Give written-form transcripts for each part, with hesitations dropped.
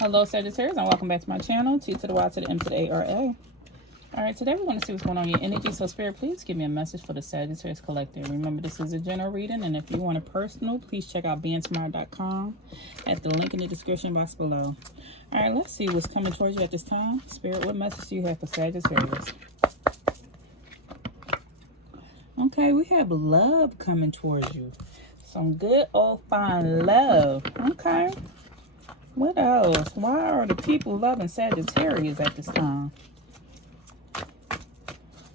Hello Sagittarius, and welcome back to my channel. T to the Y to the M to the A-R-A. Alright, today we want to see what's going on in your energy. So Spirit, please give me a message for the Sagittarius Collective. Remember, this is a general reading, and if you want a personal, please check out BeingTymara.com at the link in the description box below. Alright, let's see what's coming towards you at this time. Spirit, what message do you have for Sagittarius? Okay, we have love coming towards you. Some good old fine love. Okay. What else? Why are the people loving Sagittarius at this time?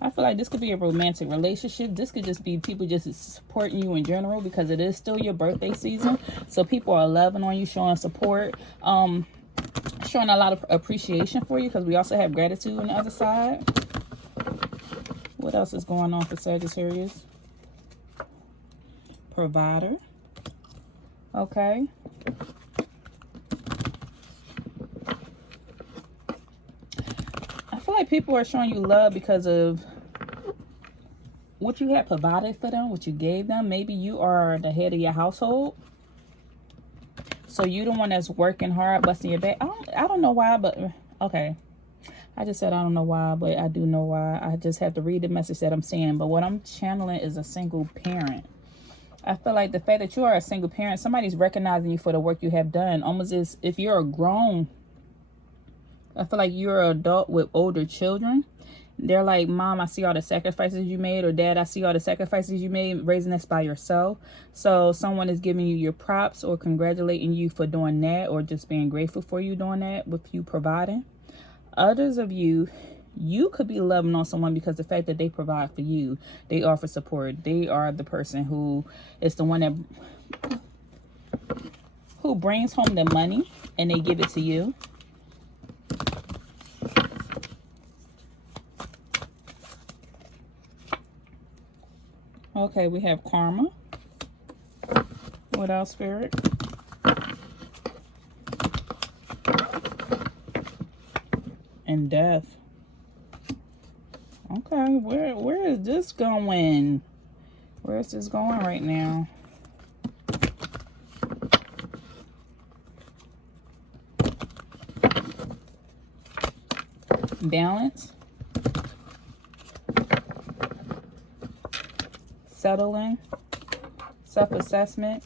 I feel like this could be a romantic relationship. This could just be people just supporting you in general because it is still your birthday season. So people are loving on you, showing support, showing a lot of appreciation for you because we also have gratitude on the other side. What else is going on for Sagittarius? Provider. Okay. I feel like people are showing you love because of what you have provided for them, what you gave them. Maybe you are the head of your household. So you're the one that's working hard, busting your back. I don't know why, but okay. I just said I don't know why, but I do know why. I just have to read the message that I'm saying. But what I'm channeling is a single parent. I feel like the fact that you are a single parent, somebody's recognizing you for the work you have done. Almost as if you're a grown, I feel like you're an adult with older children. They're like, Mom, I see all the sacrifices you made, or Dad, I see all the sacrifices you made raising us by yourself. So someone is giving you your props or congratulating you for doing that, or just being grateful for you doing that with you providing. Others of you, you could be loving on someone because the fact that they provide for you, they offer support. They are the person who is the one that who brings home the money and they give it to you. Okay, we have karma. What else, Spirit? And death. Okay, where is this going? Where is this going right now? Balance. Settling. Self-assessment.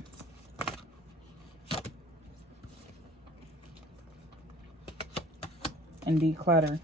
And declutter.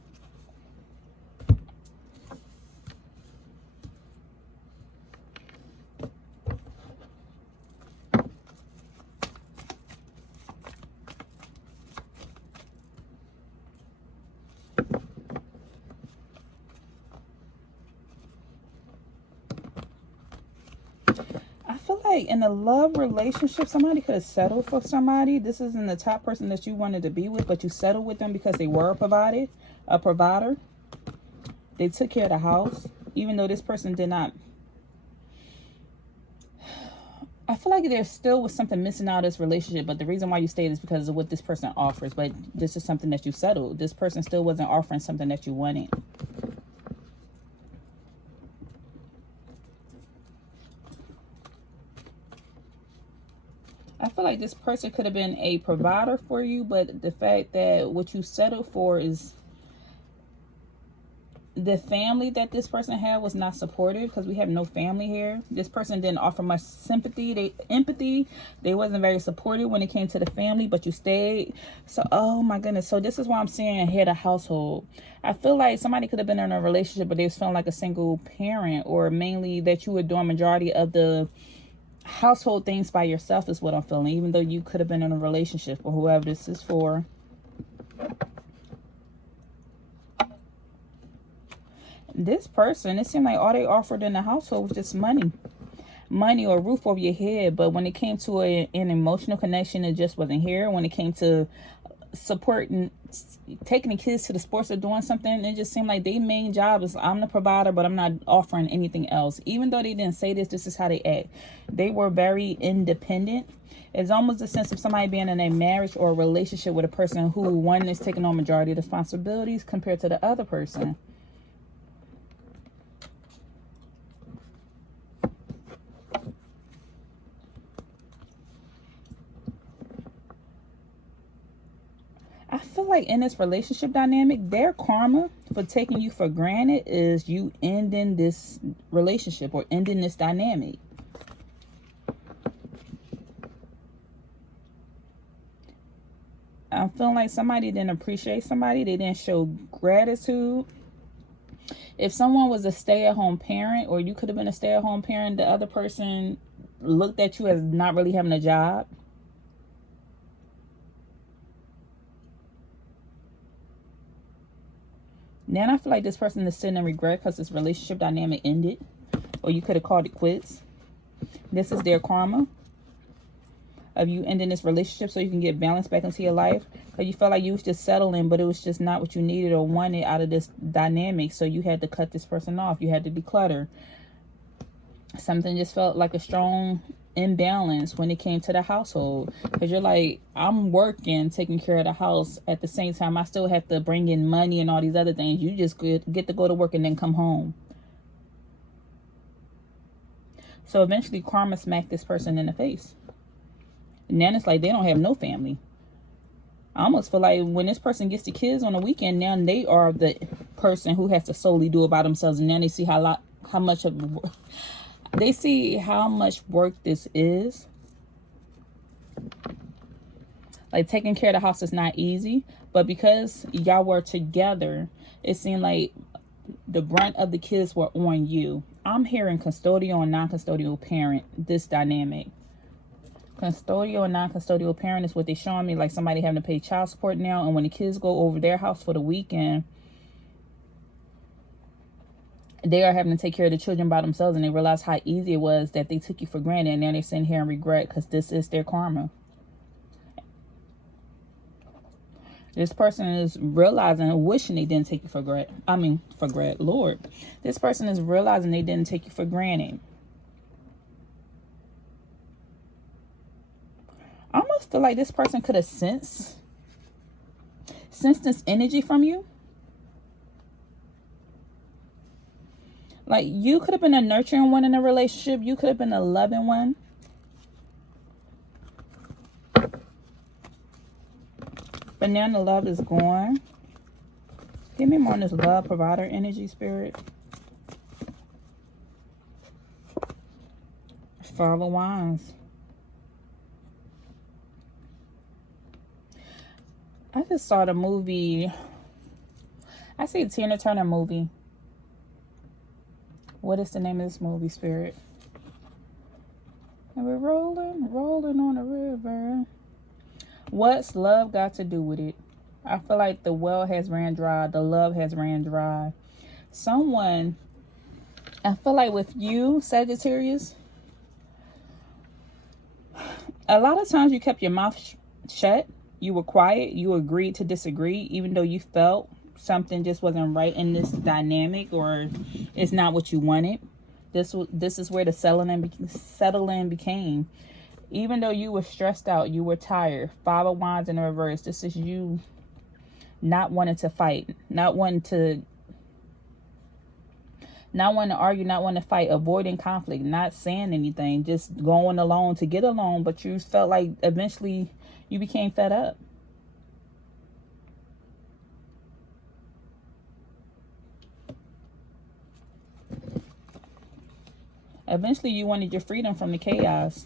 I feel like in a love relationship, somebody could have settled for somebody. This isn't the top person that you wanted to be with, but you settled with them because they were a provider. They took care of the house, even though this person did not. I feel like there still was something missing out of this relationship, but the reason why you stayed is because of what this person offers. But this is something that you settled. This person still wasn't offering something that you wanted. I feel like this person could have been a provider for you, but the fact that what you settled for is the family that this person had was not supportive because we have no family here. This person didn't offer much empathy. They wasn't very supportive when it came to the family, but you stayed. So, oh my goodness. So this is why I'm saying head of household. I feel like somebody could have been in a relationship, but they was feeling like a single parent, or mainly that you were doing majority of the household things by yourself is what I'm feeling, even though you could have been in a relationship or whoever this is for. This person, it seemed like all they offered in the household was just money or a roof over your head. But when it came to an emotional connection, it just wasn't here. When it came to supporting, taking the kids to the sports or doing something, it just seemed like their main job is, I'm the provider, but I'm not offering anything else. Even though they didn't say this is how they act. They were very independent. It's almost a sense of somebody being in a marriage or a relationship with a person who one is taking on majority of the responsibilities compared to the other person. I feel like in this relationship dynamic, their karma for taking you for granted is you ending this relationship or ending this dynamic. I'm feeling like somebody didn't appreciate somebody. They didn't show gratitude. If someone was a stay-at-home parent, or you could have been a stay-at-home parent, the other person looked at you as not really having a job. Now I feel like this person is sitting in regret because this relationship dynamic ended. Or you could have called it quits. This is their karma of you ending this relationship so you can get balance back into your life. Because you felt like you was just settling, but it was just not what you needed or wanted out of this dynamic. So you had to cut this person off. You had to declutter. Something just felt like a strong imbalance when it came to the household. Because you're like, I'm working, taking care of the house. At the same time, I still have to bring in money and all these other things. You just get to go to work and then come home. So eventually karma smacked this person in the face. And now it's like they don't have no family. I almost feel like when this person gets the kids on the weekend, now they are the person who has to solely do it by themselves. And now they see how much work this is. Like taking care of the house is not easy. But because y'all were together, it seemed like the brunt of the kids were on you. I'm hearing custodial and non-custodial parent, this dynamic. Custodial and non-custodial parent is what they're showing me, like somebody having to pay child support now. And when the kids go over their house for the weekend, they are having to take care of the children by themselves. And they realize how easy it was that they took you for granted. And now they're sitting here in regret because this is their karma. This person is realizing and wishing they didn't take you for granted. Lord. This person is realizing they didn't take you for granted. I almost feel like this person could have sensed this energy from you. Like you could have been a nurturing one in a relationship. You could have been a loving one. But now the love is gone. Give me more on this love provider energy, spirit. Five of Wands. I just saw the movie. I see a Tina Turner movie. What is the name of this movie, spirit? And we're rolling on the river. What's love got to do with it? I feel like the well has ran dry. The love has ran dry. Someone, I feel like with you, Sagittarius, a lot of times you kept your mouth shut. You were quiet. You agreed to disagree, even though you felt something just wasn't right in this dynamic, or it's not what you wanted. This is where the settling became. Even though you were stressed out, you were tired. Five of Wands in reverse. This is you not wanting to fight, not wanting to argue, not wanting to fight, avoiding conflict, not saying anything, just going along to get along. But you felt like eventually you became fed up. Eventually you wanted your freedom from the chaos.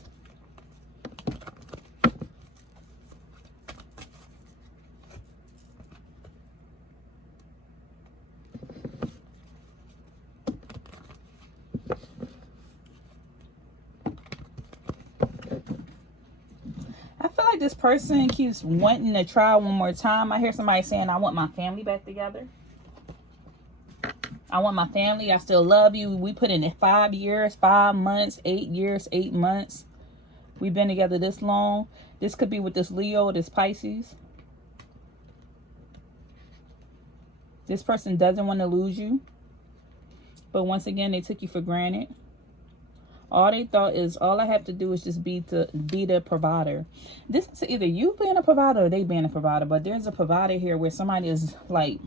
This person keeps wanting to try one more time. I hear somebody saying, I want my family back together. I want my family. I still love you. We put in 5 years, 5 months, 8 years, 8 months. We've been together this long. This could be with this Leo, this Pisces. This person doesn't want to lose you. But once again, they took you for granted. All they thought is, all I have to do is just be the provider. This is either you being a provider or they being a provider. But there's a provider here where somebody is like,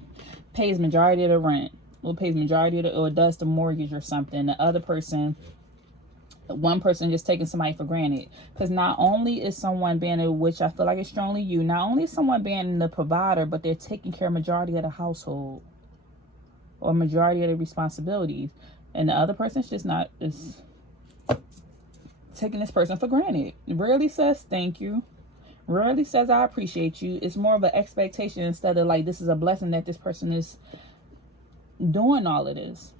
pays majority of the rent. Or pays majority of or does the mortgage or something. The other person one person just taking somebody for granted. Because not only is someone being, which I feel like is strongly you, not only is someone being the provider, but they're taking care of majority of the household or majority of the responsibilities. And the other person's just not, is taking this person for granted. Rarely says thank you. Rarely says I appreciate you. It's more of an expectation instead of like, this is a blessing that this person is doing all of this.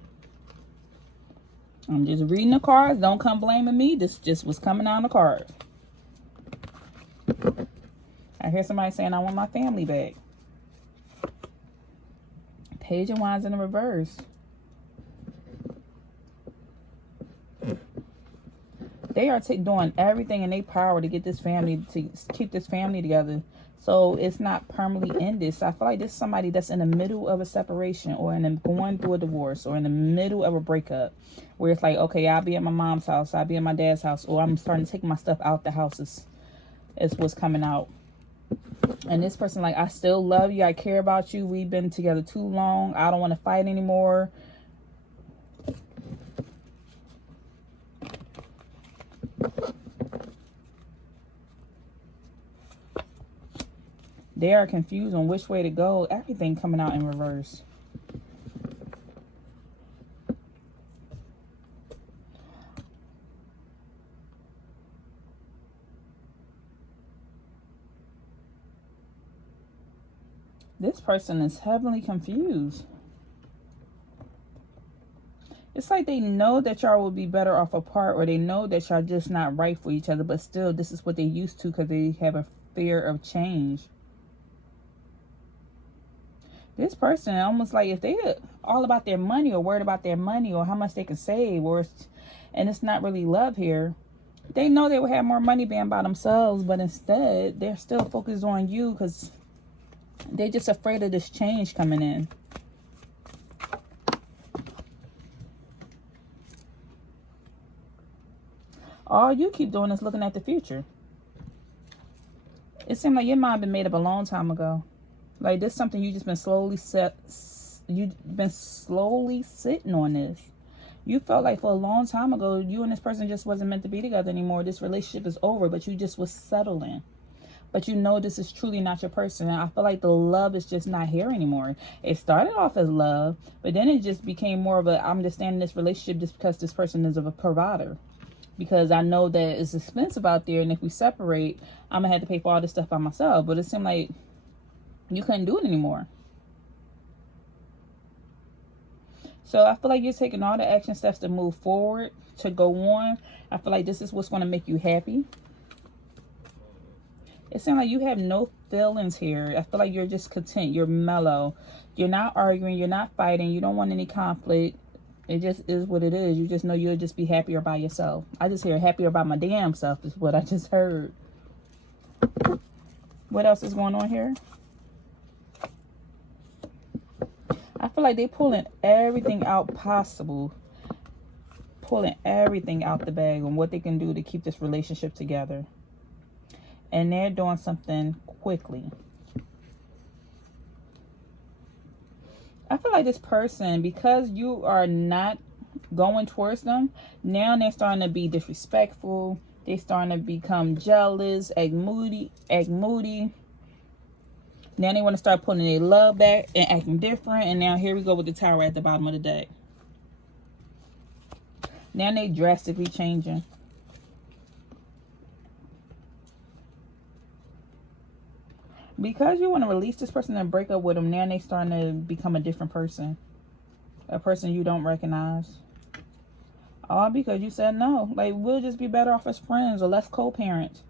I'm just reading the cards. Don't come blaming me. This just was coming out on the card. I hear somebody saying, I want my family back. Page of Wands in the reverse. They are doing everything in their power to get this family, to keep this family together. So it's not permanently ended. So I feel like this is somebody that's in the middle of a separation or going through a divorce or in the middle of a breakup where it's like, okay, I'll be at my mom's house, I'll be at my dad's house, or I'm starting to take my stuff out the house is what's coming out. And this person like, I still love you, I care about you, we've been together too long, I don't want to fight anymore. They are confused on which way to go. Everything coming out in reverse. This person is heavily confused. It's like they know that y'all will be better off apart, or they know that y'all just not right for each other, but still this is what they used to because they have a fear of change. This person, almost like if they all about their money or worried about their money or how much they can save, and it's not really love here. They know they would have more money being by themselves, but instead they're still focused on you because they're just afraid of this change coming in. All you keep doing is looking at the future. It seems like your mind been made up a long time ago. Like this is something you just been slowly sitting on this. You felt like for a long time ago, you and this person just wasn't meant to be together anymore. This relationship is over, but you just was settling. But you know this is truly not your person. And I feel like the love is just not here anymore. It started off as love, but then it just became more of a, I'm just staying in this relationship just because this person is a provider. Because I know that it's expensive out there, and if we separate, I'm going to have to pay for all this stuff by myself. But it seemed like you couldn't do it anymore. So I feel like you're taking all the action steps to move forward, to go on. I feel like this is what's going to make you happy. It seems like you have no feelings here. I feel like you're just content. You're mellow. You're not arguing. You're not fighting. You don't want any conflict. It just is what it is. You just know you'll just be happier by yourself. I just hear happier by my damn self is what I just heard. What else is going on here? I feel like they pulling everything out possible. Pulling everything out the bag on what they can do to keep this relationship together. And they're doing something quickly. I feel like this person, because you are not going towards them, now they're starting to be disrespectful. They're starting to become jealous, act moody. Now they want to start putting their love back and acting different. And now here we go with the Tower at the bottom of the deck. Now they drastically changing. Because you want to release this person and break up with them, now they starting to become a different person. A person you don't recognize. All because you said no. Like, we'll just be better off as friends, or let's co-parent.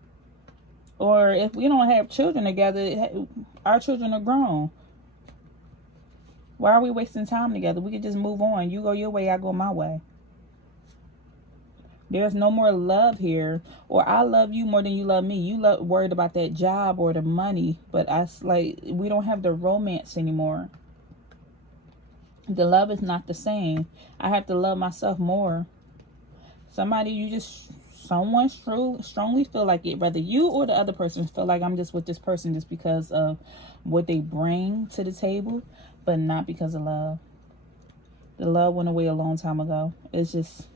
Or if we don't have children together, our children are grown. Why are we wasting time together? We could just move on. You go your way, I go my way. There's no more love here. Or I love you more than you love me. You worried about that job or the money. But we don't have the romance anymore. The love is not the same. I have to love myself more. Someone strongly feel like it. Whether you or the other person feel like I'm just with this person just because of what they bring to the table. But not because of love. The love went away a long time ago. It's just...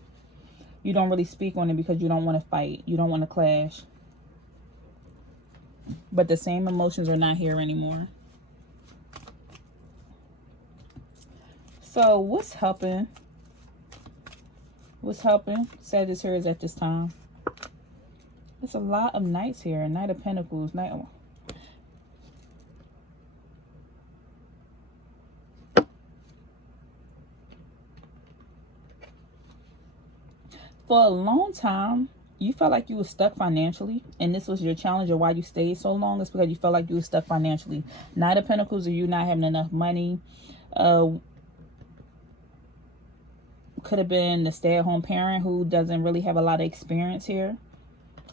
you don't really speak on it because you don't want to fight. You don't want to clash. But the same emotions are not here anymore. So what's helping? What's helping Sagittarius at this time? There's a lot of knights here. Knight of Pentacles. For a long time, you felt like you were stuck financially, and this was your challenge, or why you stayed so long is because you felt like you were stuck financially. Knight of Pentacles, or you not having enough money. Could have been the stay-at-home parent who doesn't really have a lot of experience here.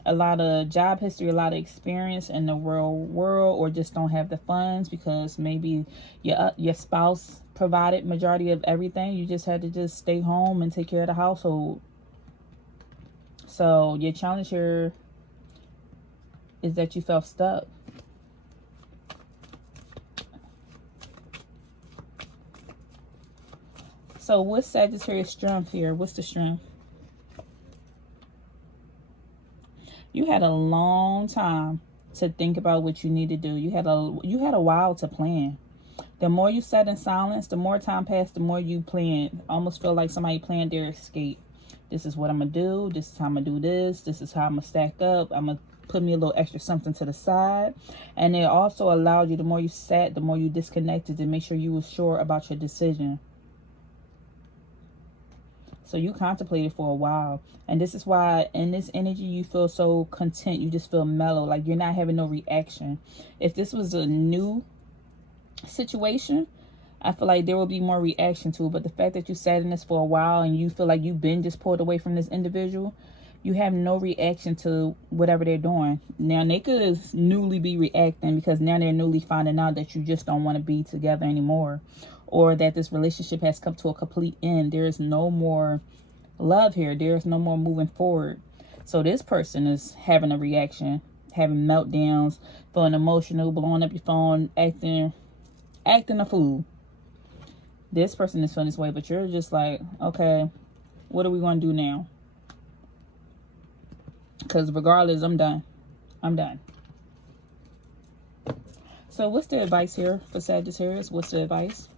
A lot of job history, a lot of experience in the world, or just don't have the funds because maybe your spouse provided majority of everything. You just had to just stay home and take care of the household. So your challenge here is that you felt stuck. So what's Sagittarius strength here? What's the strength? You had a long time to think about what you need to do. You had a while to plan. The more you sat in silence, the more time passed, the more you planned. Almost feel like somebody planned their escape. This is what I'm going to do. This is how I'm going to do this. This is how I'm going to stack up. I'm going to put me a little extra something to the side. And it also allowed you, the more you sat, the more you disconnected, to make sure you were sure about your decision. So you contemplated for a while. And this is why in this energy you feel so content. You just feel mellow. Like you're not having no reaction. If this was a new situation, I feel like there will be more reaction to it. But the fact that you sat in this for a while and you feel like you've been just pulled away from this individual, you have no reaction to whatever they're doing. Now, they could newly be reacting because now they're newly finding out that you just don't want to be together anymore. Or that this relationship has come to a complete end. There is no more love here. There is no more moving forward. So this person is having a reaction, having meltdowns, feeling emotional, blowing up your phone, acting a fool. This person is feeling this way, but you're just like, okay, what are we going to do now? Because regardless, I'm done. I'm done. So what's the advice here for Sagittarius? What's the advice?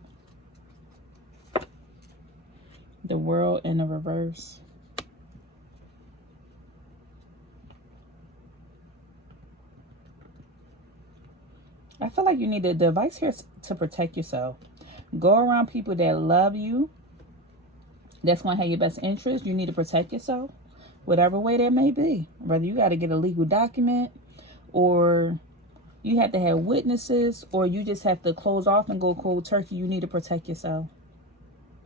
The World in the reverse. I feel like you need the advice here to protect yourself. Go around people that love you, that's going to have your best interest. You need to protect yourself, whatever way that may be. Whether you got to get a legal document, or you have to have witnesses, or you just have to close off and go cold turkey. You need to protect yourself,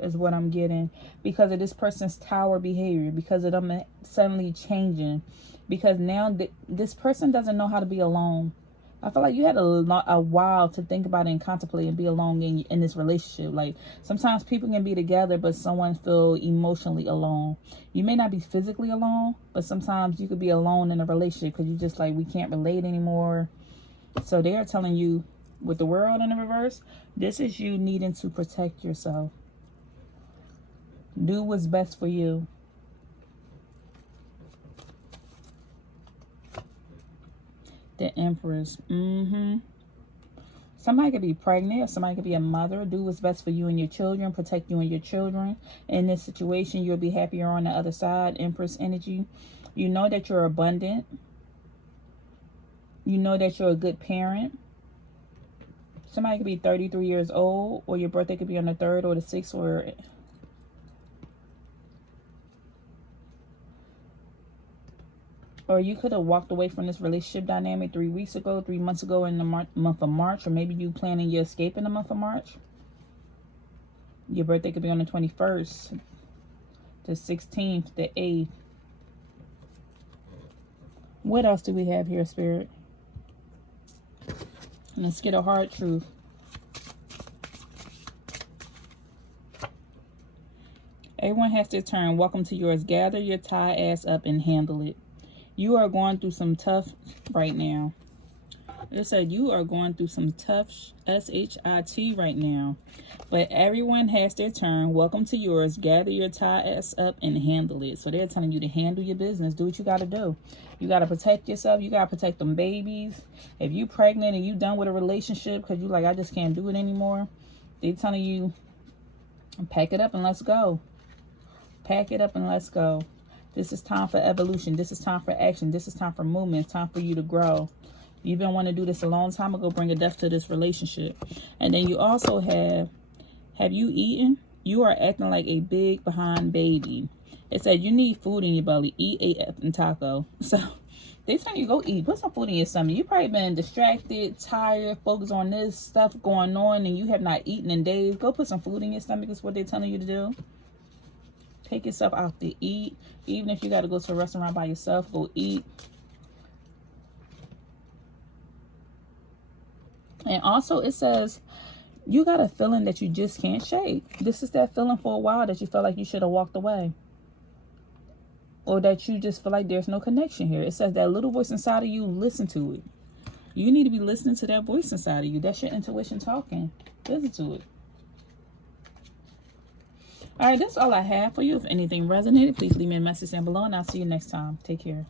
is what I'm getting. Because of this person's tower behavior, because of them suddenly changing, because now this person doesn't know how to be alone. I feel like you had a while to think about it and contemplate and be alone in this relationship. Like, sometimes people can be together, but someone feel emotionally alone. You may not be physically alone, but sometimes you could be alone in a relationship because you just like, we can't relate anymore. So they are telling you, with the World in the reverse, this is you needing to protect yourself. Do what's best for you. The Empress. Somebody could be pregnant, or somebody could be a mother. Do what's best for you and your children. Protect you and your children. In this situation, you'll be happier on the other side. Empress energy. You know that you're abundant. You know that you're a good parent. Somebody could be 33 years old, or your birthday could be on the 3rd or the 6th, or you could have walked away from this relationship dynamic 3 weeks ago, 3 months ago in the month of March. Or maybe you planning your escape in the month of March. Your birthday could be on the 21st, the 16th, the 8th. What else do we have here, Spirit? Let's get a hard truth. Everyone has their turn. Welcome to yours. Gather your tie ass up and handle it. You are going through some tough right now. It said you are going through some tough SHIT right now, but everyone has their turn. Welcome to yours. Gather your ass up and handle it. So they're telling you to handle your business. Do what you got to do. You got to protect yourself. You got to protect them babies. If you pregnant and you done with a relationship because you like, I just can't do it anymore, they telling you, pack it up and let's go. Pack it up and let's go. This is time for evolution. This is time for action. This is time for movement. It's time for you to grow. You've been wanting to do this a long time ago. Bring a death to this relationship. And then you also have you eaten? You are acting like a big behind baby. It said you need food in your belly. Eat a effing taco. So they tell you go eat. Put some food in your stomach. You probably been distracted, tired, focused on this stuff going on, and you have not eaten in days. Go put some food in your stomach is what they're telling you to do. Take yourself out to eat. Even if you got to go to a restaurant by yourself, go eat. And also it says you got a feeling that you just can't shake. This is that feeling for a while that you felt like you should have walked away. Or that you just feel like there's no connection here. It says that little voice inside of you, listen to it. You need to be listening to that voice inside of you. That's your intuition talking. Listen to it. All right, that's all I have for you. If anything resonated, please leave me a message down below, and I'll see you next time. Take care.